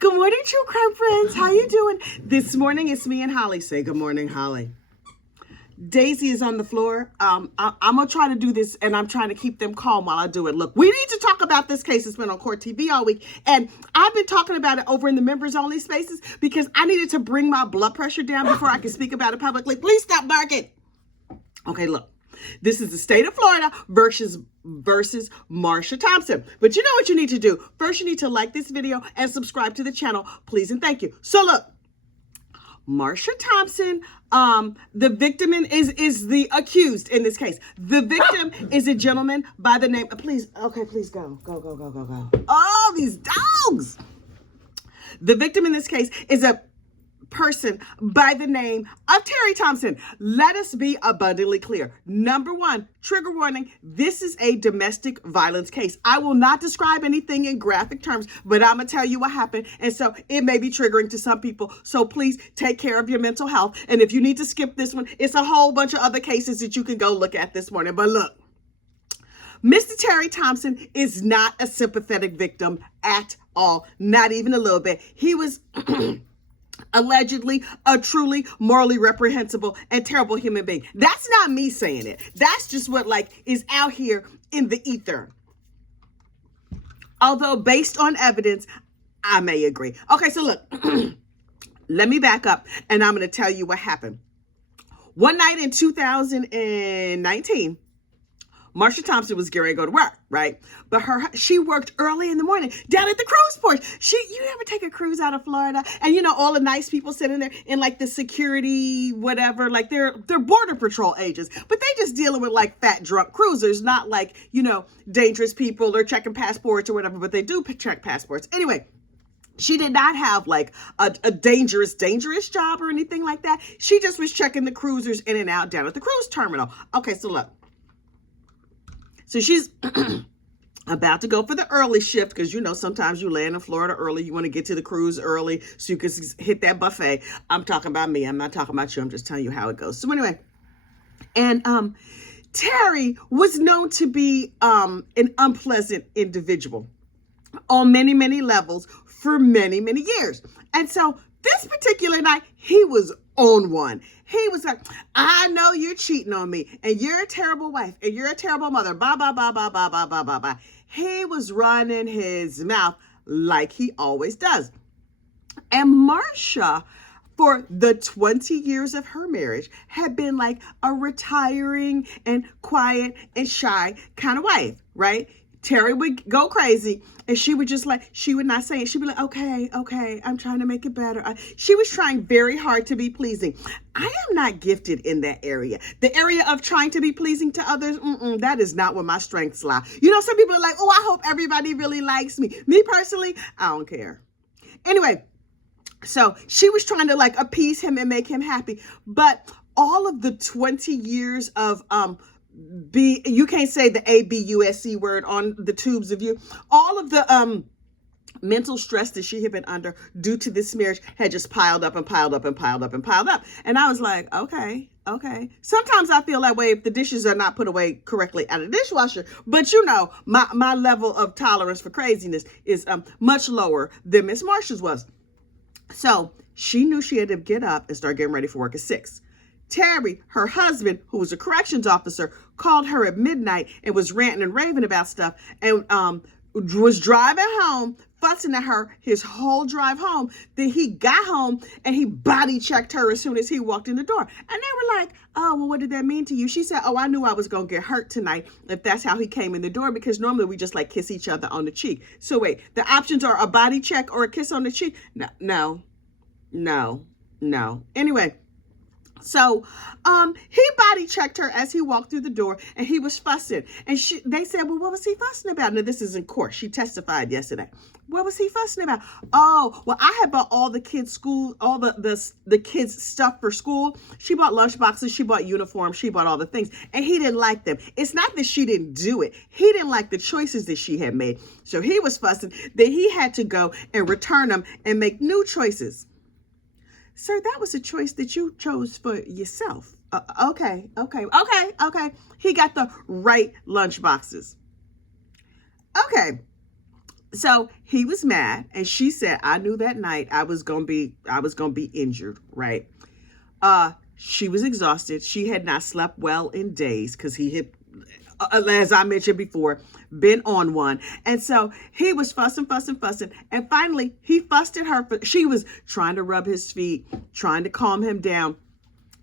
Good morning, true crime friends. How you doing? This morning it's me and Holly. Say good morning, Holly. Daisy is on the floor. I'm gonna try to do this, and I'm trying to keep them calm while I do it. Look, we need to talk about this case. It's been on court TV all week, and I've been talking about it over in the members only spaces because I needed to bring my blood pressure down before I could speak about it publicly. Please stop barking. Okay, look. This is the state of Florida versus Marcia Thompson. But you know what you need to do? First, you need to like this video and subscribe to the channel, please and thank you. So look, Marcia Thompson, the victim is the accused in this case. The victim is a gentleman by the name, please go. Oh, these dogs. The victim in this case is a person by the name of Terry Thompson. Let us be abundantly clear. Number one, trigger warning, this is a domestic violence case. I will not describe anything in graphic terms, but I'm gonna tell you what happened. And so it may be triggering to some people. So please take care of your mental health. And if you need to skip this one, it's a whole bunch of other cases that you can go look at this morning. But look, Mr. Terry Thompson is not a sympathetic victim at all. Not even a little bit. He was allegedly a truly morally reprehensible and terrible human being. That's not me saying it. That's just what is out here in the ether. Although based on evidence, I may agree. Okay, so look, let me back up and I'm going to tell you what happened. One night in 2019, Marcia Thompson was getting ready to go to work, right? But she worked early in the morning down at the cruise port. You ever take a cruise out of Florida? And all the nice people sitting there in the security, whatever, they're border patrol agents, but they just dealing with fat drunk cruisers, not dangerous people or checking passports or whatever, but they do check passports. Anyway, she did not have a dangerous job or anything like that. She just was checking the cruisers in and out down at the cruise terminal. Okay, so look. So she's about to go for the early shift because, sometimes you land in Florida early. You want to get to the cruise early so you can hit that buffet. I'm talking about me. I'm not talking about you. I'm just telling you how it goes. So anyway, and Terry was known to be an unpleasant individual on many, many levels for many, many years. And so this particular night, he was on one. He was like, I know you're cheating on me, and you're a terrible wife, and you're a terrible mother, blah, blah, blah, blah, blah, blah, blah, blah, blah. He was running his mouth like he always does. And Marcia, for the 20 years of her marriage, had been a retiring and quiet and shy kind of wife, right? Terry would go crazy and she would just she would not say it. She'd be like, okay, I'm trying to make it better. She was trying very hard to be pleasing. I am not gifted in that area. The area of trying to be pleasing to others, that is not where my strengths lie. Some people are like, oh, I hope everybody really likes me. Me personally, I don't care. Anyway, so she was trying to appease him and make him happy. But all of the 20 years of, you can't say the ABUSC word on the tubes of you. All of the mental stress that she had been under due to this marriage had just piled up and piled up and piled up and piled up. And I was like, okay. Sometimes I feel that way if the dishes are not put away correctly out of the dishwasher. But my level of tolerance for craziness is much lower than Miss Marcia's was. So she knew she had to get up and start getting ready for work at 6. Terry, her husband, who was a corrections officer, called her at midnight and was ranting and raving about stuff and was driving home, fussing at her his whole drive home. Then he got home and he body checked her as soon as he walked in the door. And they were like, oh, well, what did that mean to you? She said, oh, I knew I was going to get hurt tonight if that's how he came in the door, because normally we just kiss each other on the cheek. So wait, the options are a body check or a kiss on the cheek? No. Anyway. So, he body checked her as he walked through the door and he was fussing. And they said, well, what was he fussing about? Now, this is in court. She testified yesterday. What was he fussing about? Oh, well, I had bought all the kids' school, all the kids' stuff for school. She bought lunch boxes. She bought uniforms. She bought all the things. And he didn't like them. It's not that she didn't do it. He didn't like the choices that she had made. So he was fussing that he had to go and return them and make new choices. Sir, that was a choice that you chose for yourself. Okay. He got the right lunch boxes. Okay. So he was mad, and she said, I knew that night I was gonna be injured, right? She was exhausted. She had not slept well in days because he had, as I mentioned before, been on one. And so he was fussing. And finally he fussed at her. She was trying to rub his feet, trying to calm him down.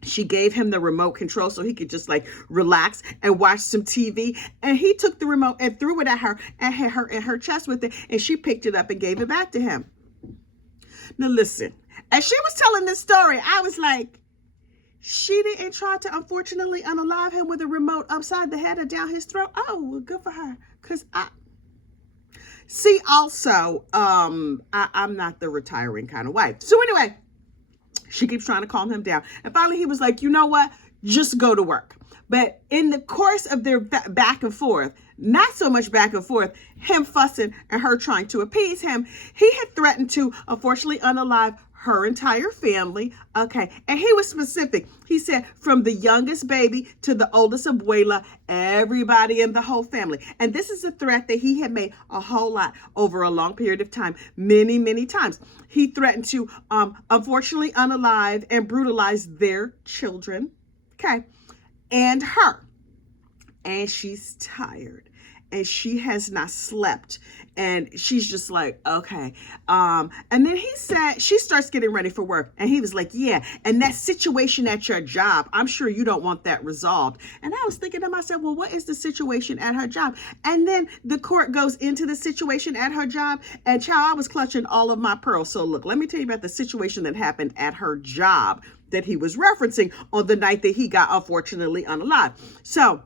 She gave him the remote control so he could just like relax and watch some TV. And he took the remote and threw it at her and hit her in her chest with it. And she picked it up and gave it back to him. Now listen, as she was telling this story, I was like, she didn't try to unfortunately unalive him with a remote upside the head or down his throat. Oh, well, good for her. Because also, I'm not the retiring kind of wife. So anyway, she keeps trying to calm him down. And finally he was like, you know what? Just go to work. But in the course of their back and forth, not so much back and forth, him fussing and her trying to appease him, he had threatened to unfortunately unalive her entire family. Okay. And he was specific. He said from the youngest baby to the oldest abuela, everybody in the whole family. And this is a threat that he had made a whole lot over a long period of time. Many, many times. He threatened to unfortunately unalive and brutalize their children. Okay. And her. And she's tired. And she has not slept. And she's just like, okay. And then she starts getting ready for work. And he was like, yeah. And that situation at your job, I'm sure you don't want that resolved. And I was thinking to myself, well, what is the situation at her job? And then the court goes into the situation at her job. And child, I was clutching all of my pearls. So look, let me tell you about the situation that happened at her job that he was referencing on the night that he got unfortunately unalive. So,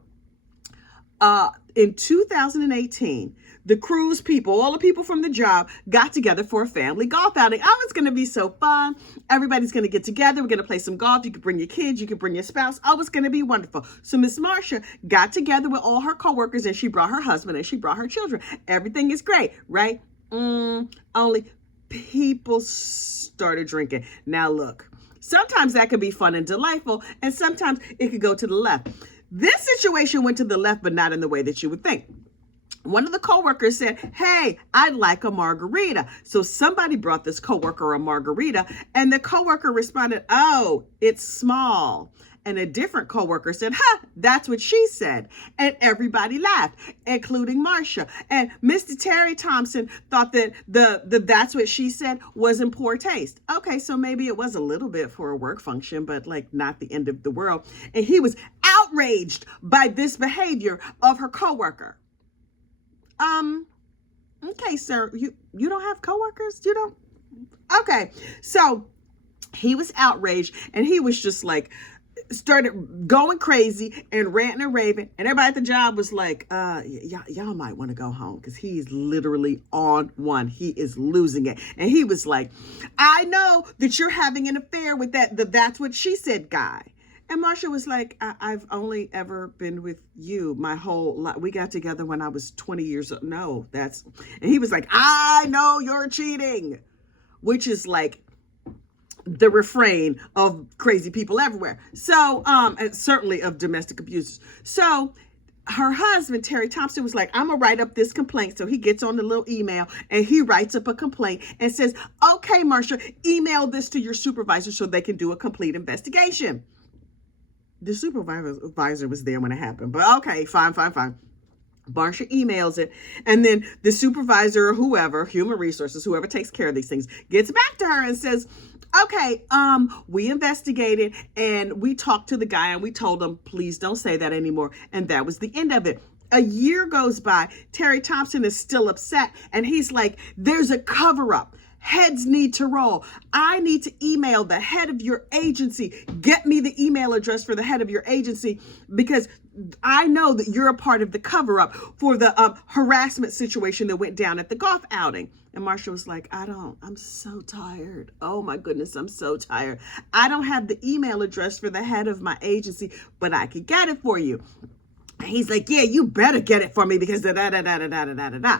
in 2018, the cruise people, all the people from the job, got together for a family golf outing. Oh, it's going to be so fun. Everybody's going to get together. We're going to play some golf. You can bring your kids. You can bring your spouse. Oh, it's going to be wonderful. So Miss Marcia got together with all her coworkers, and she brought her husband and she brought her children. Everything is great, right? Only people started drinking. Now look, sometimes that could be fun and delightful, and sometimes it could go to the left. This situation went to the left, but not in the way that you would think. One of the coworkers said, hey, I'd like a margarita. So somebody brought this coworker a margarita, and the coworker responded, oh, it's small. And a different coworker said, that's what she said. And everybody laughed, including Marcia. And Mr. Terry Thompson thought that the that's what she said was in poor taste. Okay, so maybe it was a little bit for a work function, but like not the end of the world. And he was outraged by this behavior of her coworker. Okay, sir, you don't have coworkers? You don't? Okay, so he was outraged, and he was just like, started going crazy and ranting and raving, and everybody at the job was like, y'all might want to go home because he's literally on one. He is losing it. And he was like, I know that you're having an affair with that's what she said guy. And Marcia was like, I've only ever been with you my whole life. We got together when I was 20 years old. No, and he was like, I know you're cheating, which is like the refrain of crazy people everywhere. So, and certainly of domestic abusers. So her husband, Terry Thompson, was like, I'm going to write up this complaint. So he gets on the little email and he writes up a complaint and says, okay, Marcia, email this to your supervisor so they can do a complete investigation. The supervisor was there when it happened, but okay, fine. Marcia emails it, and then the supervisor or whoever, human resources, whoever takes care of these things, gets back to her and says, okay, we investigated and we talked to the guy and we told him, please don't say that anymore. And that was the end of it. A year goes by. Terry Thompson is still upset, and he's like, there's a cover-up. Heads need to roll. I need to email the head of your agency. Get me the email address for the head of your agency, because I know that you're a part of the cover-up for the harassment situation that went down at the golf outing. And Marcia was like, I'm so tired. Oh my goodness, I'm so tired. I don't have the email address for the head of my agency, but I could get it for you. And he's like, yeah, you better get it for me because da-da-da-da-da-da-da-da-da.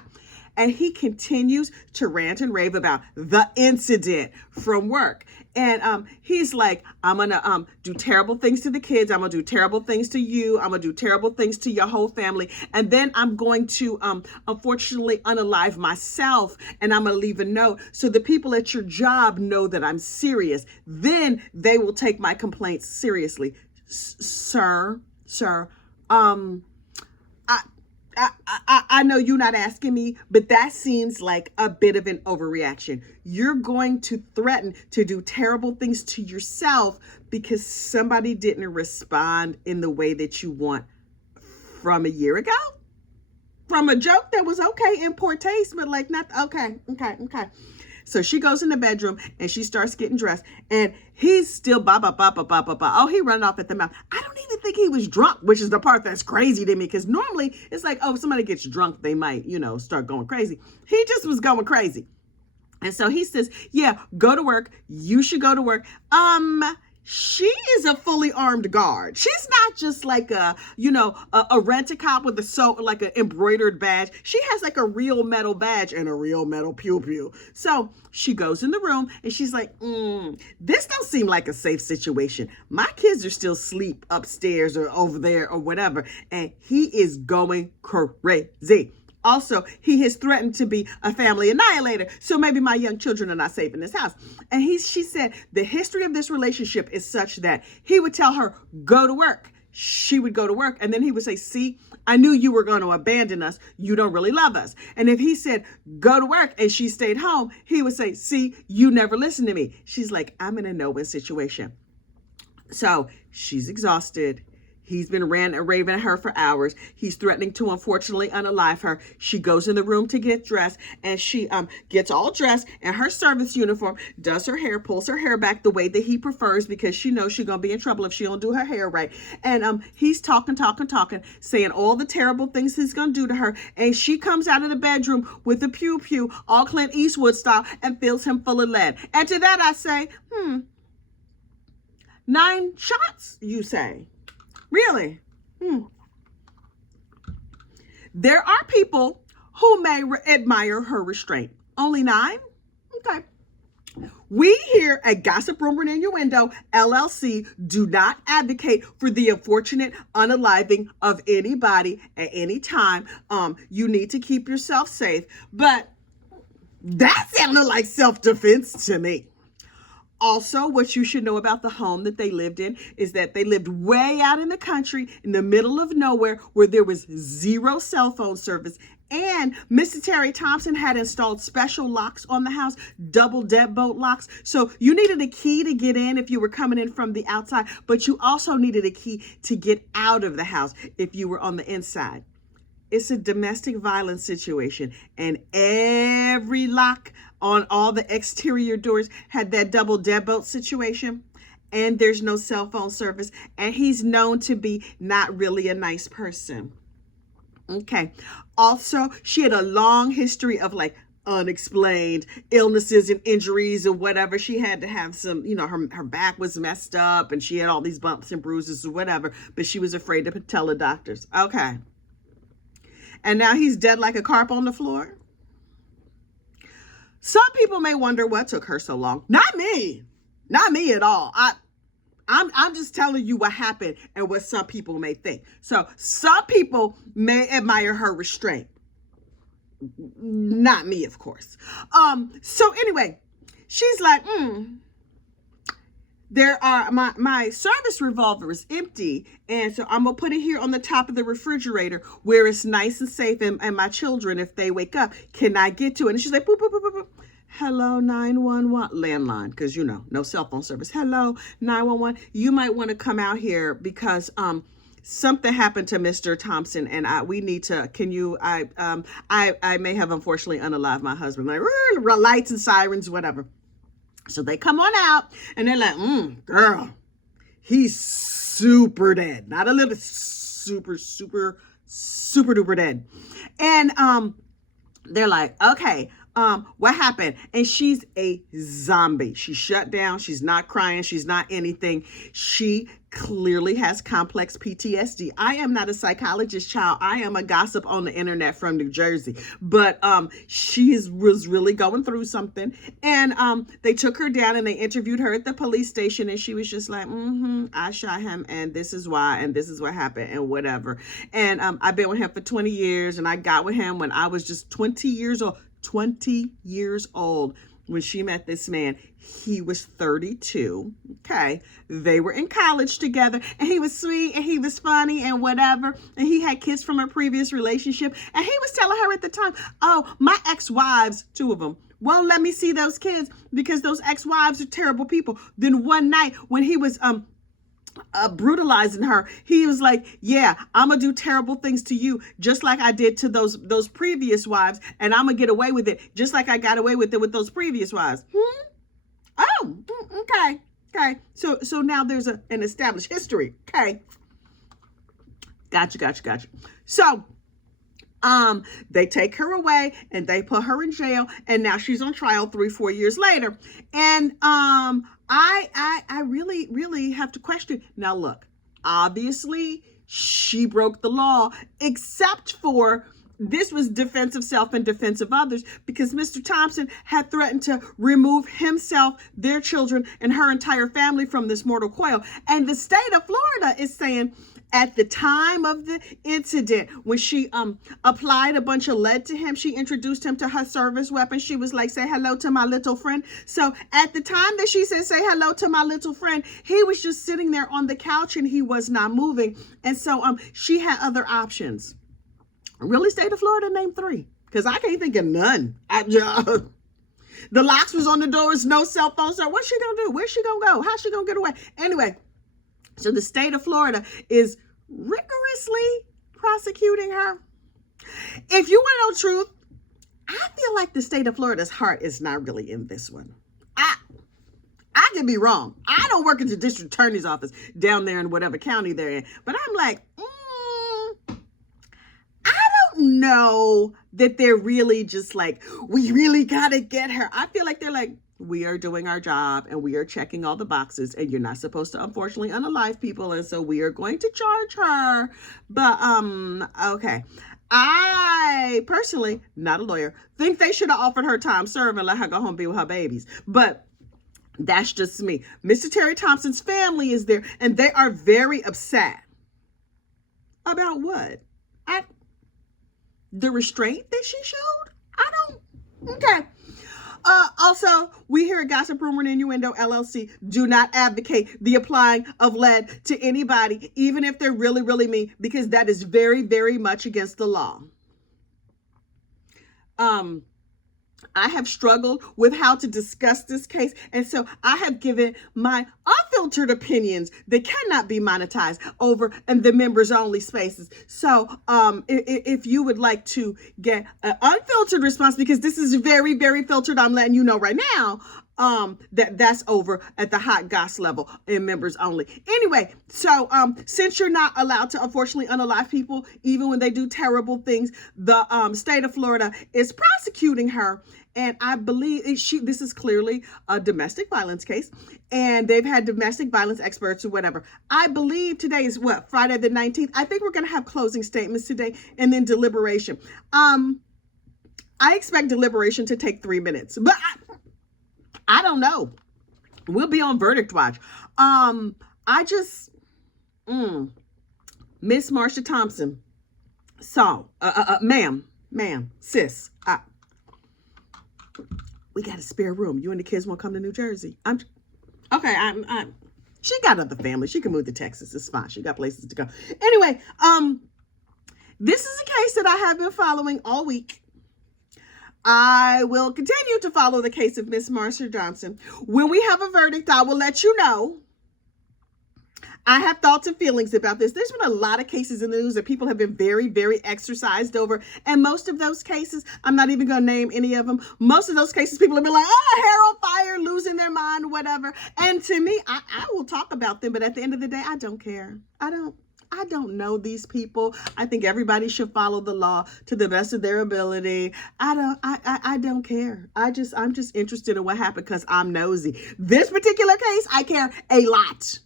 And he continues to rant and rave about the incident from work. And he's like, I'm going to do terrible things to the kids. I'm going to do terrible things to you. I'm going to do terrible things to your whole family. And then I'm going to, unfortunately, unalive myself. And I'm going to leave a note so the people at your job know that I'm serious. Then they will take my complaints seriously. Sir, I know you're not asking me, but that seems like a bit of an overreaction. You're going to threaten to do terrible things to yourself because somebody didn't respond in the way that you want from a year ago? From a joke that was okay in poor taste, but like not okay. So she goes in the bedroom and she starts getting dressed, and he's still ba. Oh, he running off at the mouth. I don't even think he was drunk, which is the part that's crazy to me, because normally it's like, oh, if somebody gets drunk, they might, start going crazy. He just was going crazy. And so he says, yeah, go to work. You should go to work. She is a fully armed guard. She's not just like a rent-a-cop with like an embroidered badge. She has like a real metal badge and a real metal pew-pew. So she goes in the room and she's like, this don't seem like a safe situation. My kids are still asleep upstairs or over there or whatever. And he is going crazy. Also, he has threatened to be a family annihilator. So maybe my young children are not safe in this house. And she said the history of this relationship is such that he would tell her, go to work. She would go to work. And then he would say, see, I knew you were going to abandon us. You don't really love us. And if he said, go to work, and she stayed home, he would say, see, you never listened to me. She's like, I'm in a no-win situation. So she's exhausted. He's been ranting and raving at her for hours. He's threatening to, unfortunately, unalive her. She goes in the room to get dressed, and she gets all dressed in her service uniform, does her hair, pulls her hair back the way that he prefers, because she knows she's going to be in trouble if she don't do her hair right. And he's talking, saying all the terrible things he's going to do to her. And she comes out of the bedroom with a pew-pew, all Clint Eastwood style, and fills him full of lead. And to that I say, 9 shots, you say? Really? There are people who may admire her restraint. Only 9? Okay. We here at Gossip Rumor and Innuendo LLC do not advocate for the unfortunate unaliving of anybody at any time. You need to keep yourself safe, but that sounded like self-defense to me. Also, what you should know about the home that they lived in is that they lived way out in the country in the middle of nowhere where there was 0 cell phone service. And Mr. Terry Thompson had installed special locks on the house, double deadbolt locks. So you needed a key to get in if you were coming in from the outside, but you also needed a key to get out of the house if you were on the inside. It's a domestic violence situation, and every lock on all the exterior doors had that double deadbolt situation, and there's no cell phone service, and he's known to be not really a nice person. Okay. Also, she had a long history of like unexplained illnesses and injuries and whatever. She had to have some, her back was messed up and she had all these bumps and bruises or whatever, but she was afraid to tell the doctors. Okay. And now he's dead like a carp on the floor. Some people may wonder what took her so long. Not me at all. I'm just telling you what happened and what some people may think. So some people may admire her restraint. Not me, of course. So anyway, she's like, my service revolver is empty, and so I'm gonna put it here on the top of the refrigerator where it's nice and safe, and my children, if they wake up, can I get to it? And she's like, boop, boop, boop, boop, boop. Hello, 911, landline, because no cell phone service. Hello, 911. You might want to come out here because something happened to Mr. Thompson, and we need to. Can you? I may have unfortunately unalived my husband. Like lights and sirens, whatever. So they come on out, and they're like, girl, he's super dead. Not a little, super duper dead. And they're like, okay. what happened? And she's a zombie. She's shut down. She's not crying. She's not anything. She clearly has complex PTSD. I am not a psychologist, child. I am a gossip on the internet from New Jersey. But was really going through something. And they took her down and they interviewed her at the police station. And she was just like, I shot him and this is why and this is what happened and whatever. And I've been with him for 20 years and I got with him when I was just 20 years old. 20 years old when she met this man. He was 32. Okay. They were in college together and he was sweet and he was funny and whatever. And he had kids from a previous relationship. And he was telling her at the time, oh, my ex-wives, 2 of them, won't let me see those kids because those ex-wives are terrible people. Then one night when he was, brutalizing her, he was like, yeah, I'm gonna do terrible things to you just like I did to those previous wives, and I'm gonna get away with it just like I got away with it with those previous wives. Oh, okay. So now there's an established history. Okay, gotcha. So they take her away and they put her in jail, and now she's on trial 3-4 years later. And I really have to question. Now look, obviously she broke the law, except for this was defense of self and defense of others, because Mr. Thompson had threatened to remove himself, their children, and her entire family from this mortal coil. And the state of Florida is saying, at the time of the incident, when she applied a bunch of lead to him, she introduced him to her service weapon. She was like, say hello to my little friend. So at the time that she said, say hello to my little friend, he was just sitting there on the couch and he was not moving. And so she had other options. Really, state of Florida, name 3, because I can't think of none. The locks was on the doors, no cell phone. So what's she gonna do? Where's she gonna go? How's she gonna get away? Anyway, so the state of Florida is rigorously prosecuting her. If you want to know truth, I feel like the state of Florida's heart is not really in this one. I could be wrong. I don't work at the district attorney's office down there in whatever county they're in, but I'm like, I don't know that they're really just like, we really got to get her. I feel like they're like, we are doing our job and we are checking all the boxes, and you're not supposed to, unfortunately, unalive people. And so we are going to charge her. But, okay. I personally, not a lawyer, think they should have offered her time served and let her go home and be with her babies. But that's just me. Mr. Terry Thompson's family is there and they are very upset. About what? The restraint that she showed? Okay. Also, we here at Gossip Rumor and Innuendo LLC do not advocate the applying of lead to anybody, even if they're really, really mean, because that is very, very much against the law. I have struggled with how to discuss this case, and so I have given my unfiltered opinions that cannot be monetized over in the members only spaces. So if you would like to get an unfiltered response, because this is very, very filtered, I'm letting you know right now, that's over at the hot goss level in members only. Anyway, so since you're not allowed to, unfortunately, unalive people, even when they do terrible things, the state of Florida is prosecuting her. And I believe this is clearly a domestic violence case, and they've had domestic violence experts or whatever. I believe today is what, Friday the 19th. I think we're going to have closing statements today and then deliberation. I expect deliberation to take 3 minutes, but I don't know. We'll be on verdict watch. Miss Marcia Thompson. So, ma'am, sis, we got a spare room. You and the kids want to come to New Jersey? She got other family. She can move to Texas. It's fine. She got places to go. Anyway, this is a case that I have been following all week. I will continue to follow the case of Miss Marcia Johnson. When we have a verdict, I will let you know. I have thoughts and feelings about this. There's been a lot of cases in the news that people have been very, very exercised over. And most of those cases, I'm not even going to name any of them. Most of those cases, people have been like, hair on fire, losing their mind, whatever. And to me, I will talk about them. But at the end of the day, I don't care. I I don't know these people. I think everybody should follow the law to the best of their ability. I don't care. I'm just interested in what happened because I'm nosy. This particular case, I care a lot.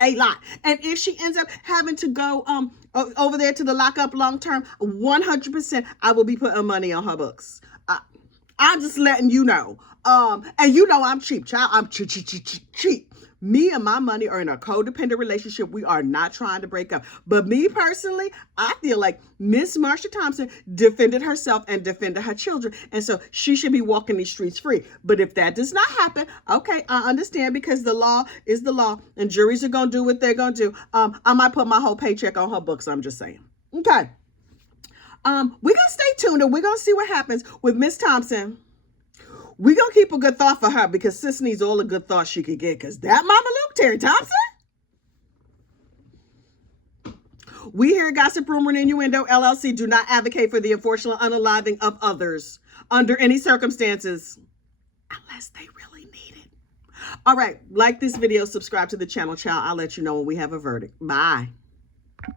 A lot. And if she ends up having to go over there to the lockup long term, 100% I will be putting money on her books. I'm just letting you know. And you know I'm cheap, child. I'm cheap. Me and my money are in a codependent relationship. We are not trying to break up. But me personally, I feel like Miss Marcia Thompson defended herself and defended her children. And so she should be walking these streets free. But if that does not happen, okay, I understand, because the law is the law and juries are going to do what they're going to do. I might put my whole paycheck on her books. I'm just saying. Okay. We're going to stay tuned and we're going to see what happens with Miss Thompson. We're going to keep a good thought for her because sis needs all the good thoughts she could get, because that Mama Luke, Terry Thompson. We here at Gossip Rumor and Innuendo LLC do not advocate for the unfortunate unaliving of others under any circumstances, unless they really need it. All right, like this video, subscribe to the channel, child. I'll let you know when we have a verdict. Bye.